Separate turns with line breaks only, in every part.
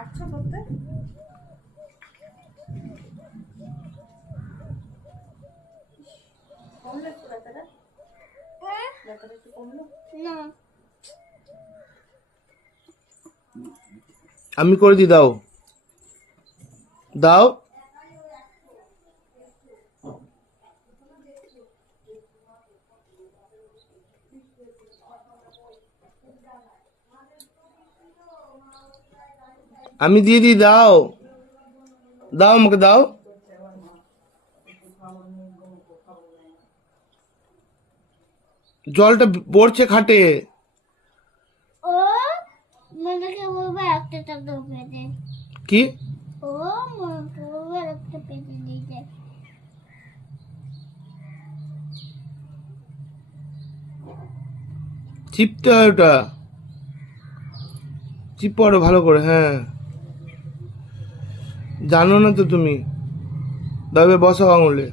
পারছ করতে? কমলো একটু ব্যথাটা? ব্যথাটা একটু কমলো?
না।
আমি করে দি দাও। দাও। আমি দিয়ে দিই দাও। দাও আমাকে দাও। জলটা পড়ছে খাটে।
ও মনকে বলবে একটা টাকা পেতে
কি?
ও মনকে বলবে একটা পেতে দিতে।
চিপতে হয় ওটা। চিপ পড়ো ভালো করে হ্যাঁ। জানো না তো তুমি? তবে বসো আঙুলে।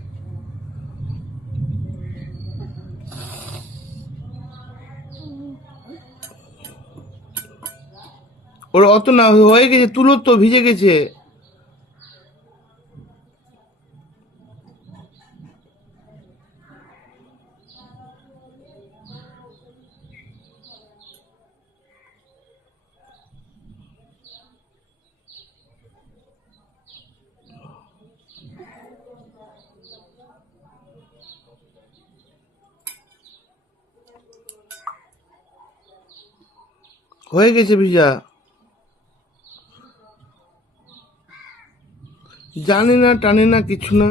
ওর অত না হয়ে গেছে, তুলো তো ভিজে গেছে। হয়ে গেছে ভিজা। জানি না টানি না কিছু না।